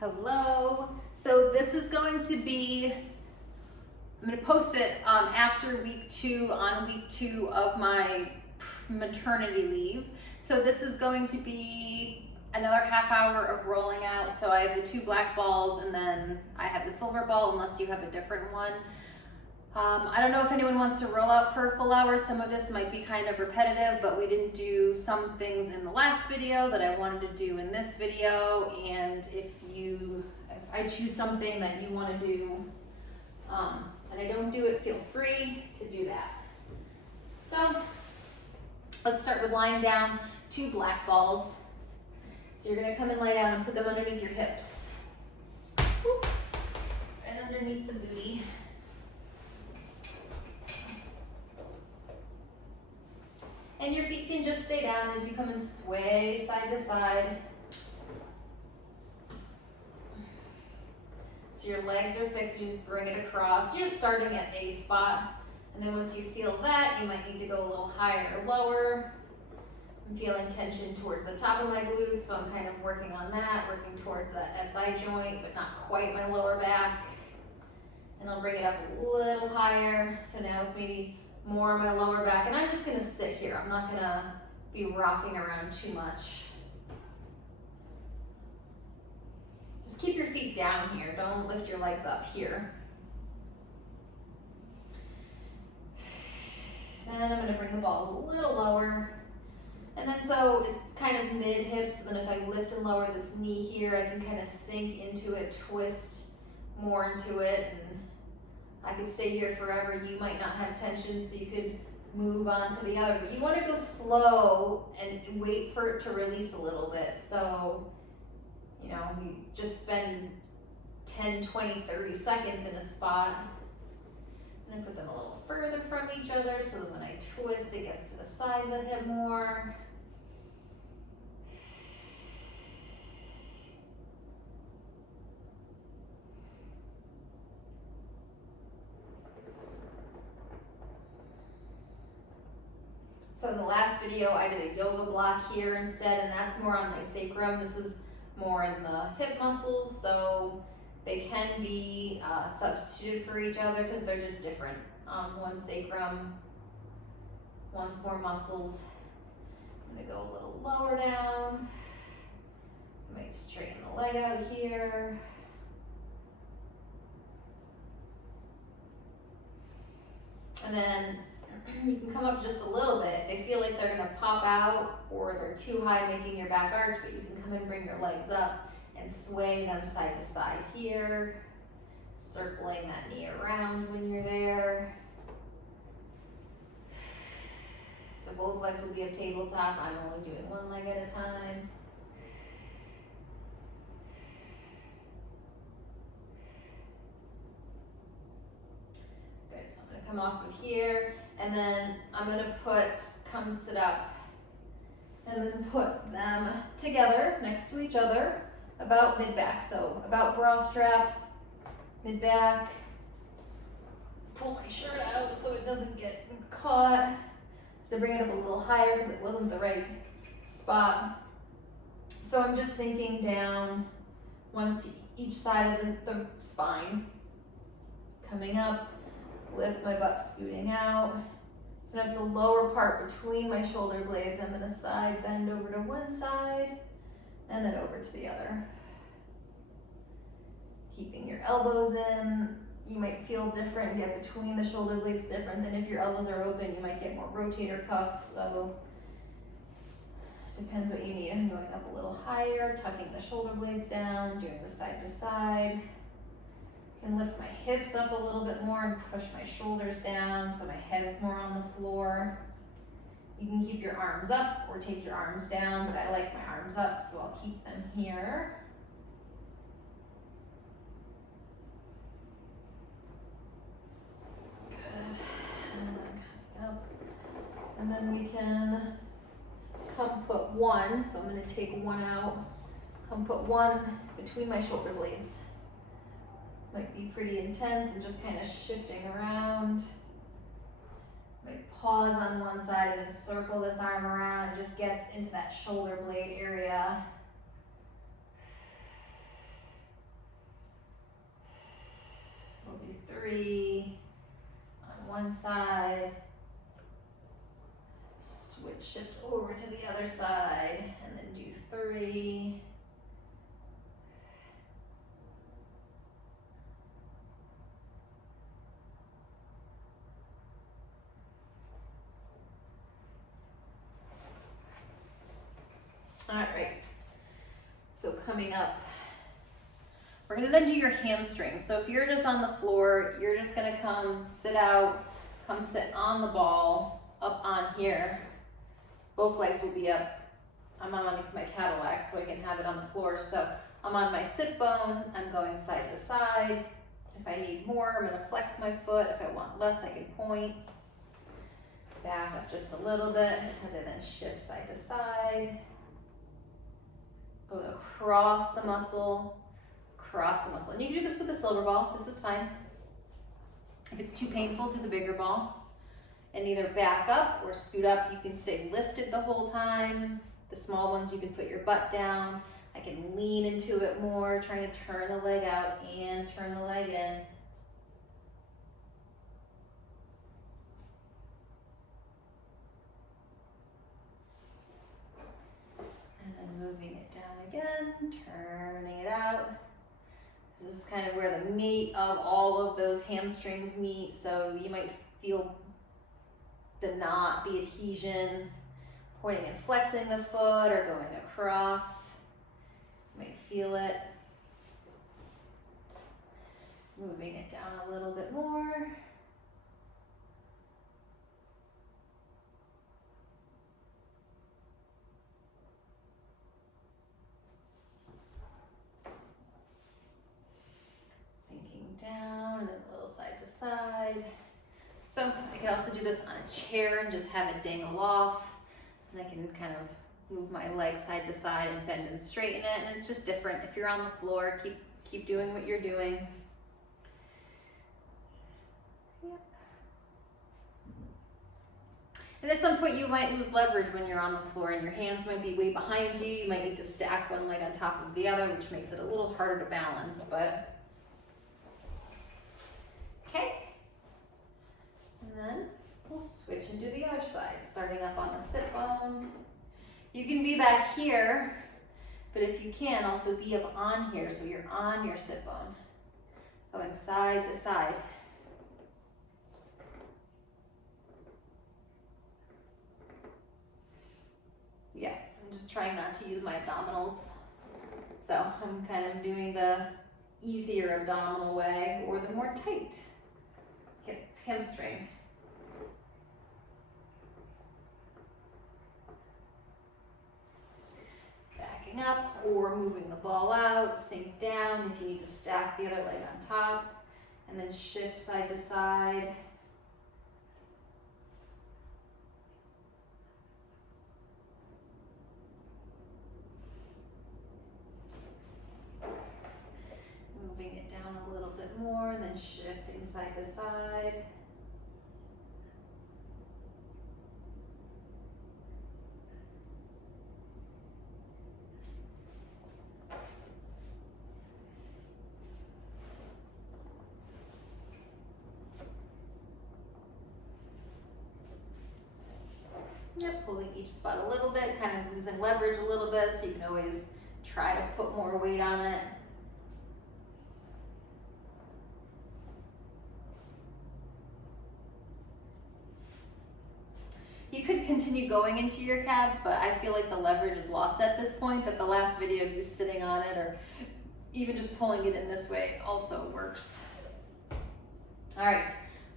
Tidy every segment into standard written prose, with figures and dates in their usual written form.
Hello. So this is going to be, I'm going to post it after week 2, on week 2 of my maternity leave. So this is going to be another half hour of rolling out. So I have the 2 black balls and then I have the silver ball unless you have a different one. I don't know if anyone wants to roll out for a full hour. Some of this might be kind of repetitive, but we didn't do some things in the last video that I wanted to do in this video. And if I choose something that you want to do and I don't do it, feel free to do that. So let's start with lying down, 2 black balls. So you're going to come and lay down and put them underneath your hips. Whoop. And underneath the booty. And your feet can just stay down as you come and sway side to side. So your legs are fixed, you just bring it across. You're starting at a spot, and then once you feel that, you might need to go a little higher or lower. I'm feeling tension towards the top of my glutes, so I'm kind of working on that, working towards the SI joint, but not quite my lower back. And I'll bring it up a little higher, so now it's maybe more on my lower back, and I'm just gonna sit here. I'm not gonna be rocking around too much. Just keep your feet down here. Don't lift your legs up here. Then I'm gonna bring the balls a little lower. And then so it's kind of mid hip, so then if I lift and lower this knee here, I can kind of sink into it, twist more into it, and I could stay here forever. You might not have tension, so you could move on to the other. But you want to go slow and wait for it to release a little bit. So, you know, you just spend 10, 20, 30 seconds in a spot. And I put them a little further from each other so that when I twist, it gets to the side of the hip more. So in the last video, I did a yoga block here instead, and that's more on my sacrum. This is more in the hip muscles, so they can be substituted for each other because they're just different. One's sacrum, one's more muscles. I'm gonna go a little lower down. So I might straighten the leg out here. And then you can come up just a little bit. If they feel like they're gonna pop out or they're too high making your back arch, but you can come and bring your legs up and sway them side to side here, circling that knee around when you're there. So both legs will be up tabletop. I'm only doing one leg at a time. Good, so I'm gonna come off of here. And then I'm gonna come sit up and then put them together next to each other about mid-back. So about bra strap, mid-back. Pull my shirt out so it doesn't get caught. So bring it up a little higher because it wasn't the right spot. So I'm just sinking down once to each side of the spine. Coming up. Lift my butt, scooting out. So now it's the lower part between my shoulder blades. I'm gonna side bend over to one side and then over to the other. Keeping your elbows in. You might feel different and get between the shoulder blades different than if your elbows are open. You might get more rotator cuff, so it depends what you need. I'm going up a little higher, tucking the shoulder blades down, doing the side to side. And lift my hips up a little bit more and push my shoulders down so my head's more on the floor. You can keep your arms up or take your arms down, but I like my arms up, so I'll keep them here. Good. And then coming up. And then we can come put one, so I'm going to take one out, come put one between my shoulder blades. Might be pretty intense and just kind of shifting around. Might pause on one side and then circle this arm around and just gets into that shoulder blade area. to the other side, and then do 3. All right, so coming up, we're gonna then do your hamstring. So if you're just on the floor, you're just gonna come sit out, come sit on the ball, up on here. Both legs will be up. I'm on my Cadillac, so I can have it on the floor. So I'm on my sit bone, I'm going side to side. If I need more, I'm gonna flex my foot. If I want less, I can point. Back up just a little bit as I then shift side to side. Go across the muscle, across the muscle. And you can do this with the silver ball, this is fine. If it's too painful, do the bigger ball. And either back up or scoot up. You can stay lifted the whole time. The small ones, you can put your butt down. I can lean into it more, trying to turn the leg out and turn the leg in. And then moving it down again, turning it out. This is kind of where the meat of all of those hamstrings meet, so you might feel the knot, the adhesion, pointing and flexing the foot or going across. You might feel it. Moving it down a little bit more. Sinking down and then a little side to side. So I can also do this on a chair and just have it dangle off. And I can kind of move my leg side to side and bend and straighten it. And it's just different. If you're on the floor, keep doing what you're doing. Yep. And at some point you might lose leverage when you're on the floor and your hands might be way behind you. You might need to stack one leg on top of the other, which makes it a little harder to balance, but okay. And then we'll switch and do the other side, starting up on the sit bone. You can be back here, but if you can, also be up on here, so you're on your sit bone, going side to side. Yeah, I'm just trying not to use my abdominals. So I'm kind of doing the easier abdominal way or the more tight hip hamstring. Backing up or moving the ball out, sink down if you need to stack the other leg on top, and then shift side to side. Moving it down a little bit more, and then shifting side to side. Yep, pulling each spot a little bit, kind of losing leverage a little bit, so you can always try to put more weight on it. You could continue going into your calves, but I feel like the leverage is lost at this point, that the last video of you sitting on it or even just pulling it in this way also works. All right.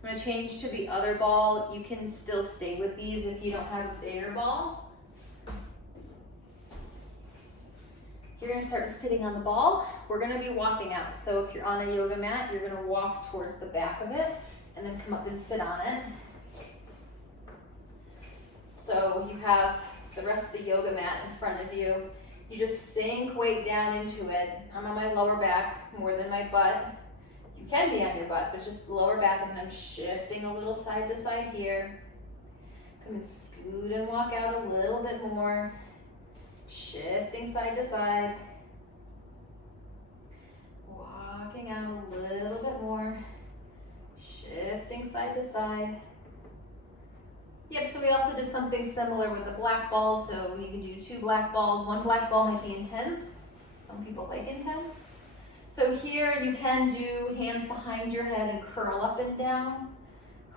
I'm going to change to the other ball. You can still stay with these if you don't have a bigger ball. You're going to start sitting on the ball. We're going to be walking out. So if you're on a yoga mat, you're going to walk towards the back of it and then come up and sit on it. So you have the rest of the yoga mat in front of you. You just sink weight down into it. I'm on my lower back more than my butt. You can be on your butt, but just lower back, and then I'm shifting a little side to side here. Come and scoot and walk out a little bit more. Shifting side to side. Walking out a little bit more. Shifting side to side. Yep, so we also did some something similar with the black ball. So you can do 2 black balls. 1 black ball might be intense. Some people like intense. So here you can do hands behind your head and curl up and down,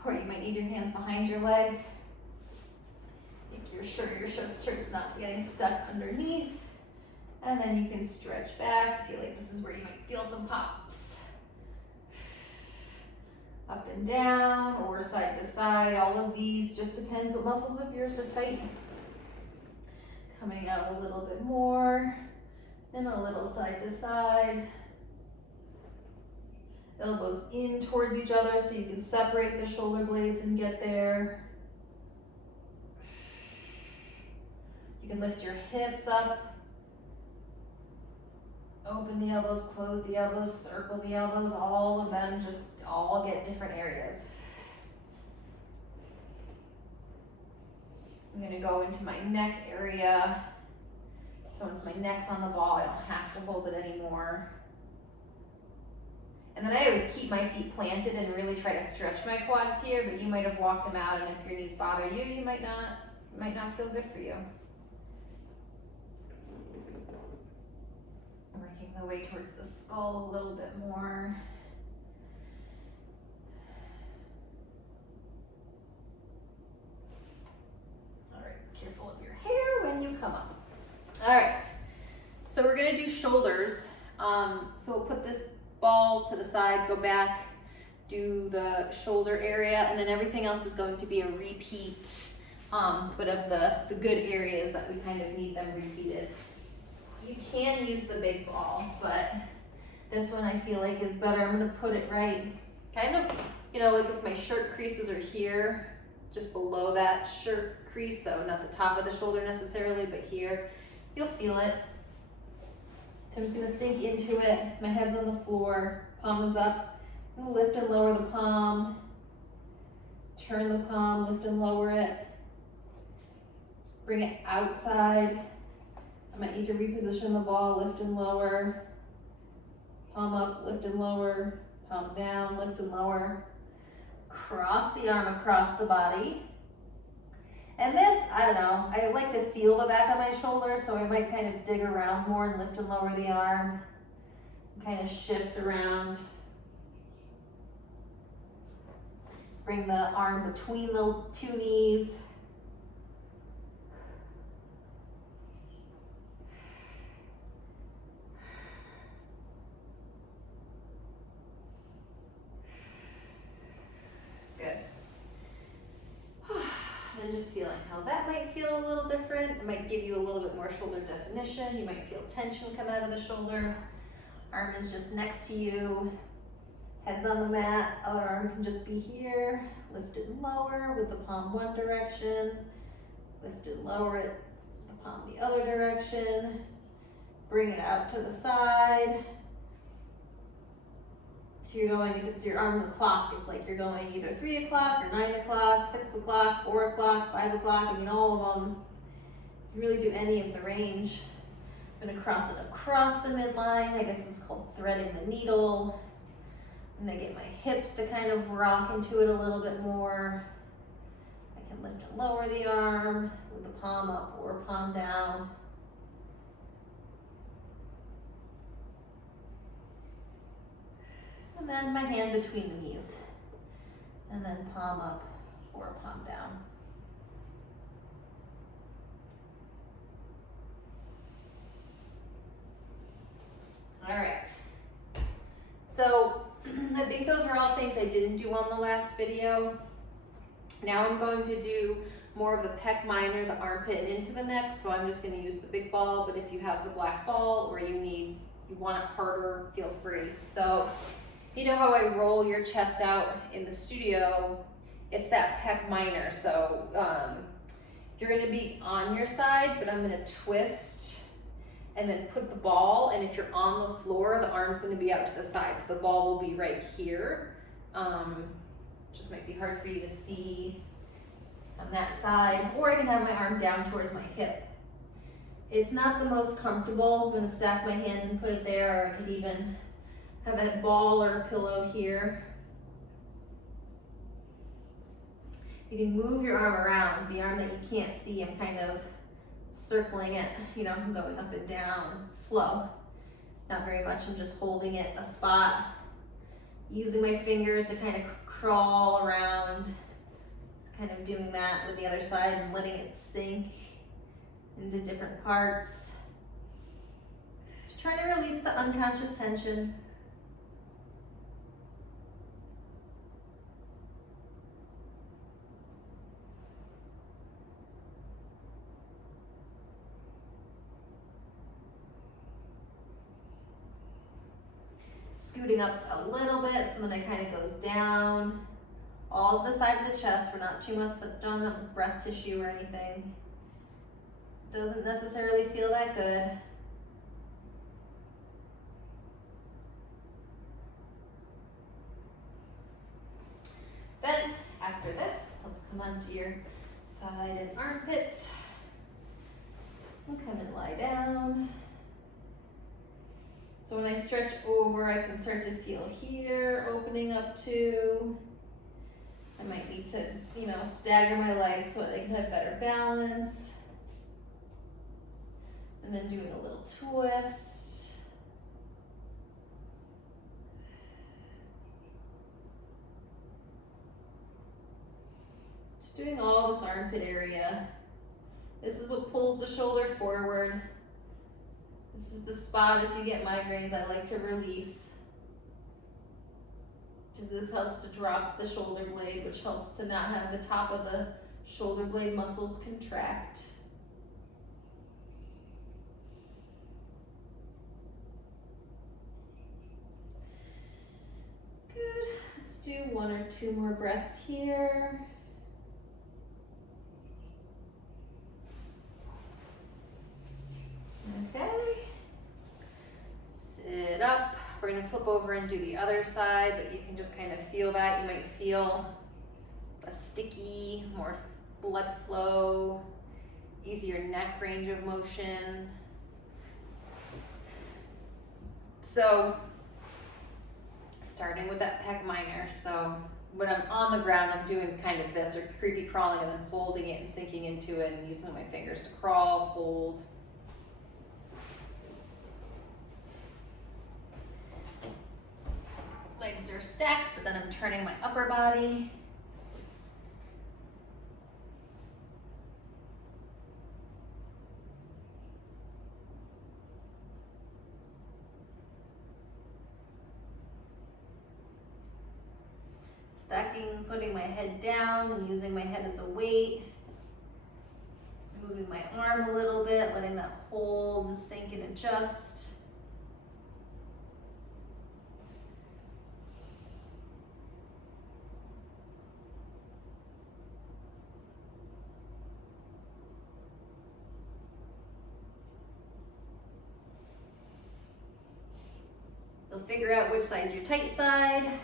or you might need your hands behind your legs. Make sure your shirt's not getting stuck underneath. And then you can stretch back. I feel like this is where you might feel some pops. Up and down or side to side. All of these just depends what muscles of yours are tight. Coming out a little bit more, and a little side to side. Elbows in towards each other so you can separate the shoulder blades and get there. You can lift your hips up. Open the elbows, close the elbows, circle the elbows, all of them just all get different areas. I'm gonna go into my neck area. So once my neck's on the ball, I don't have to hold it anymore. And then I always keep my feet planted and really try to stretch my quads here, but you might have walked them out, and if your knees bother you, you might not feel good for you. Working the way towards the skull a little bit more. All right, careful of your hair when you come up. All right, so we're gonna do shoulders. So we'll put this ball to the side, go back, do the shoulder area, and then everything else is going to be a repeat, but of the good areas that we kind of need them repeated. You can use the big ball, but this one I feel like is better. I'm gonna put it right, kind of, like if my shirt creases are here, just below that shirt crease, so not the top of the shoulder necessarily, but here, you'll feel it. So I'm just gonna sink into it. My head's on the floor, palm is up. I'm gonna lift and lower the palm. Turn the palm, lift and lower it. Bring it outside. I might need to reposition the ball, lift and lower. Palm up, lift and lower. Palm down, lift and lower. Cross the arm across the body. And this, I don't know, I like to feel the back of my shoulder, so I might kind of dig around more and lift and lower the arm. Kind of shift around. Bring the arm between the 2 knees. Good. And just feeling how that might feel a little different. It might give you a little bit more shoulder definition. You might feel tension come out of the shoulder. Arm is just next to you. Head's on the mat. Other arm can just be here. Lift it and lower with the palm one direction. Lift and lower it, the palm the other direction. Bring it out to the side. So you're going, if it's your arm clock, it's like you're going either 3 o'clock or 9 o'clock, 6 o'clock, 4 o'clock, 5 o'clock. I mean, all of them. You really do any of the range. I'm gonna cross it across the midline. I guess this is called threading the needle. I'm gonna get my hips to kind of rock into it a little bit more. I can lift and lower the arm with the palm up or palm down. And then my hand between the knees. And then palm up or palm down. All right. So I think those are all things I didn't do on the last video. Now I'm going to do more of the pec minor, the armpit and into the neck. So I'm just going to use the big ball, but if you have the black ball or you want it harder, feel free. So you know how I roll your chest out in the studio? It's that pec minor. So you're going to be on your side, but I'm going to twist and then put the ball, and if you're on the floor, the arm's gonna be out to the side, so the ball will be right here. Just might be hard for you to see on that side, or I can have my arm down towards my hip. It's not the most comfortable. I'm gonna stack my hand and put it there, or I could even have a ball or a pillow here. You can move your arm around. The arm that you can't see, I'm kind of circling it, you know, I'm going up and down, slow. Not very much, I'm just holding it a spot. Using my fingers to kind of crawl around. Just kind of doing that with the other side and letting it sink into different parts. Just trying to release the unconscious tension. Scooting up a little bit so then it kind of goes down all the side of the chest. We're not too much on the breast tissue or anything. Doesn't necessarily feel that good. Then after this, let's come onto your side and armpit. And come and lie down. So when I stretch over, I can start to feel here opening up too. I might need to, you know, stagger my legs so that I can have better balance. And then doing a little twist. Just doing all this armpit area. This is what pulls the shoulder forward. This is the spot if you get migraines I like to release. Because this helps to drop the shoulder blade, which helps to not have the top of the shoulder blade muscles contract. Good. Let's do 1 or 2 more breaths here. Okay. Sit up. We're going to flip over and do the other side, but you can just kind of feel that. You might feel a sticky, more blood flow, easier neck range of motion. So, starting with that pec minor. So, when I'm on the ground, I'm doing kind of this, or creepy crawling, and then holding it and sinking into it and using my fingers to crawl, hold. Legs are stacked, but then I'm turning my upper body. Stacking, putting my head down and using my head as a weight. Moving my arm a little bit, letting that hold and sink and adjust. You'll figure out which side's your tight side.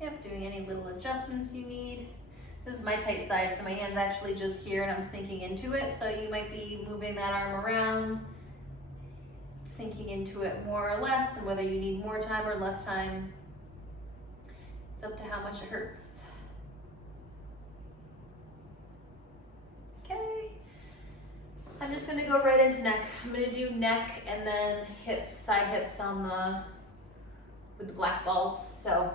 Yep, doing any little adjustments you need. This is my tight side, so my hand's actually just here and I'm sinking into it. So you might be moving that arm around, sinking into it more or less, and whether you need more time or less time, it's up to how much it hurts. Okay, I'm just gonna go right into neck. I'm gonna do neck and then hips, side hips with the black balls. So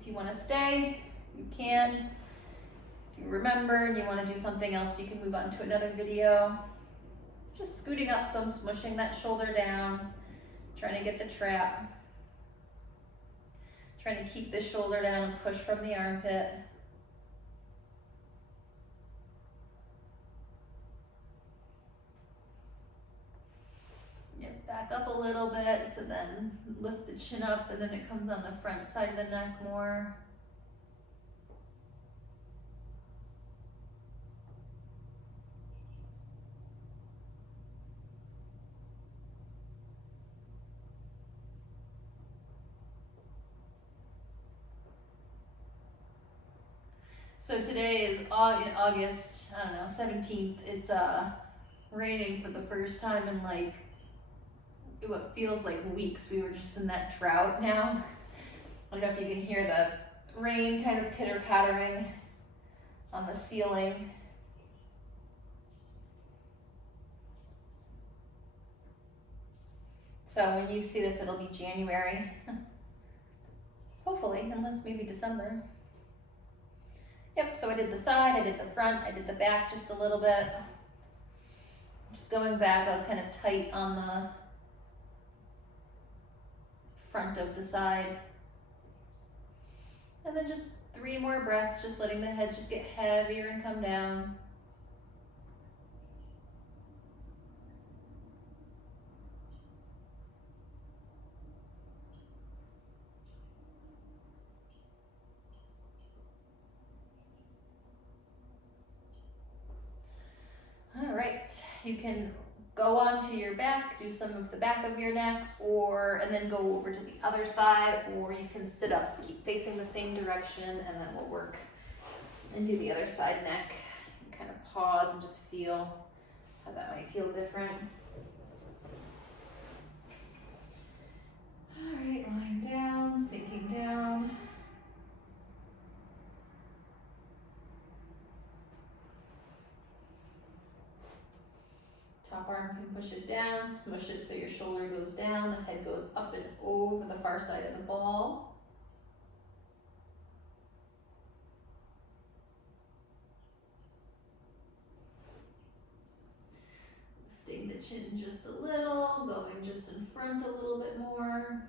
if you want to stay, you can. If you remember and you want to do something else, you can move on to another video. Just scooting up, so I'm smushing that shoulder down, trying to get the trap. Trying to keep the shoulder down and push from the armpit. Back up a little bit, so then lift the chin up and then it comes on the front side of the neck more. So today is August, I don't know, 17th. It's raining for the first time in like what feels like weeks. We were just in that drought now. I don't know if you can hear the rain kind of pitter pattering on the ceiling. So when you see this, it'll be January. Hopefully, unless maybe December. Yep, so I did the side, I did the front, I did the back just a little bit. Just going back, I was kind of tight on the front of the side. And then just 3 more breaths, just letting the head just get heavier and come down. All right, you can go onto your back, do some of the back of your neck, and then go over to the other side, or you can sit up, keep facing the same direction, and then we'll work and do the other side neck. And kind of pause and just feel how that might feel different. All right, lying down, sinking down. Top arm can push it down, smush it so your shoulder goes down, the head goes up and over the far side of the ball. Lifting the chin just a little, going just in front a little bit more.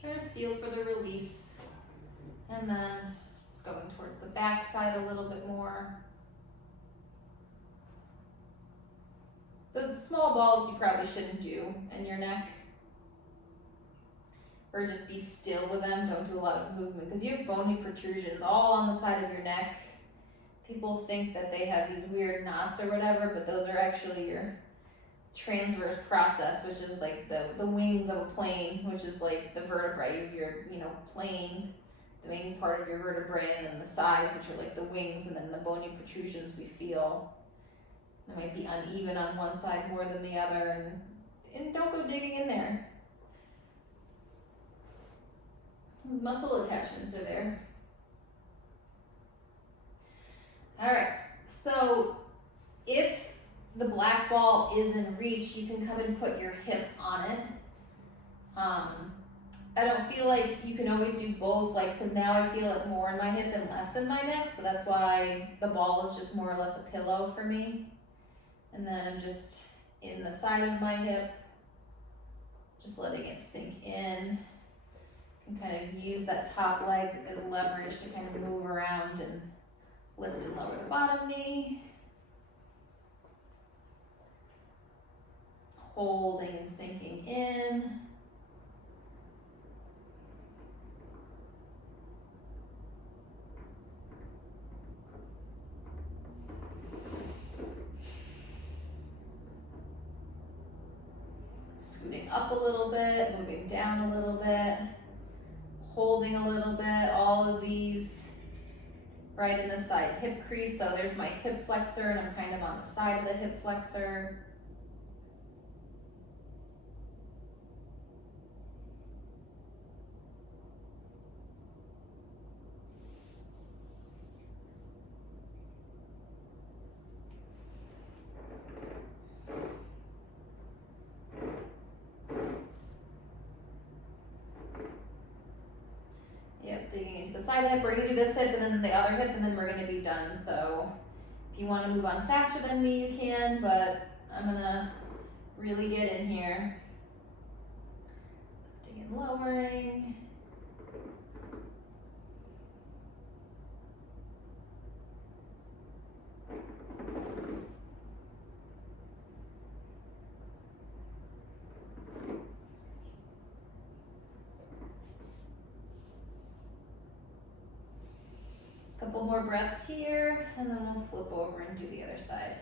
Try to feel for the release, and then going towards the back side a little bit more. The small balls you probably shouldn't do in your neck, or just be still with them. Don't do a lot of movement because you have bony protrusions all on the side of your neck. People think that they have these weird knots or whatever, but those are actually your transverse process, which is like the wings of a plane, which is like the vertebrae of your, plane, the main part of your vertebrae, and then the sides, which are like the wings, and then the bony protrusions we feel. They might be uneven on one side more than the other, and don't go digging in there. Muscle attachments are there. All right, so if the black ball is in reach, you can come and put your hip on it. I don't feel like you can always do both, because now I feel it more in my hip and less in my neck, so that's why the ball is just more or less a pillow for me. And then I'm just in the side of my hip, just letting it sink in. You can kind of use that top leg as leverage to kind of move around and lift and lower the bottom knee. Holding and sinking in. Scooting up a little bit, moving down a little bit, holding a little bit, all of these right in the side hip crease. So there's my hip flexor, and I'm kind of on the side of the hip flexor. Digging into the side hip. We're going to do this hip and then the other hip, and then we're going to be done. So if you want to move on faster than me, you can, but I'm going to really get in here. Lifting and lowering. Couple more breaths here, and then we'll flip over and do the other side.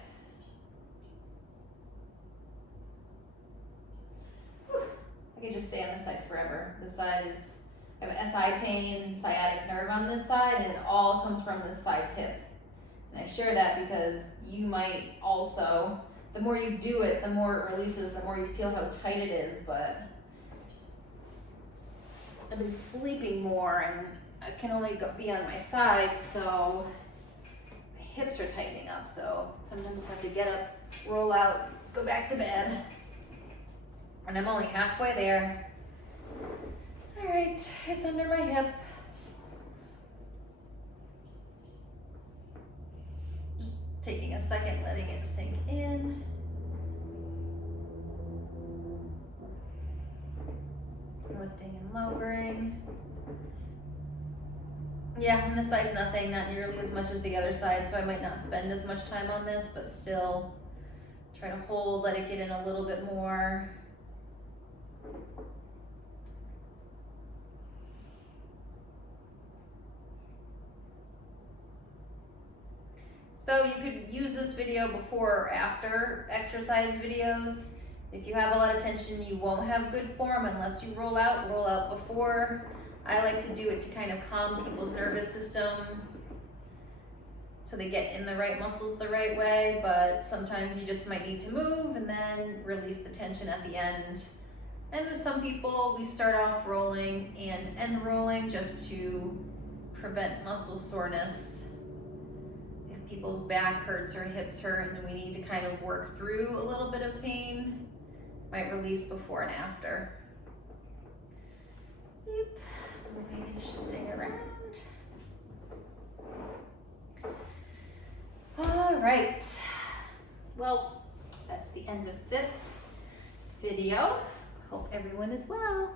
Whew. I could just stay on this side forever. This side is, I have SI pain, sciatic nerve on this side, and it all comes from this side hip. And I share that because you might also, the more you do it, the more it releases, the more you feel how tight it is, but I've been sleeping more and I can only be on my side, so my hips are tightening up, so sometimes I have to get up, roll out, go back to bed. And I'm only halfway there. All right, it's under my hip. Just taking a second, letting it sink in. Lifting and lowering. Yeah, and this side's nothing, not nearly as much as the other side, so I might not spend as much time on this, but still try to hold, let it get in a little bit more. So you could use this video before or after exercise videos. If you have a lot of tension, you won't have good form unless you roll out before. I like to do it to kind of calm people's nervous system so they get in the right muscles the right way, but sometimes you just might need to move and then release the tension at the end. And with some people, we start off rolling and end rolling just to prevent muscle soreness. If people's back hurts or hips hurt and we need to kind of work through a little bit of pain, might release before and after. Yep. Moving and shifting around. All right. Well, that's the end of this video. Hope everyone is well.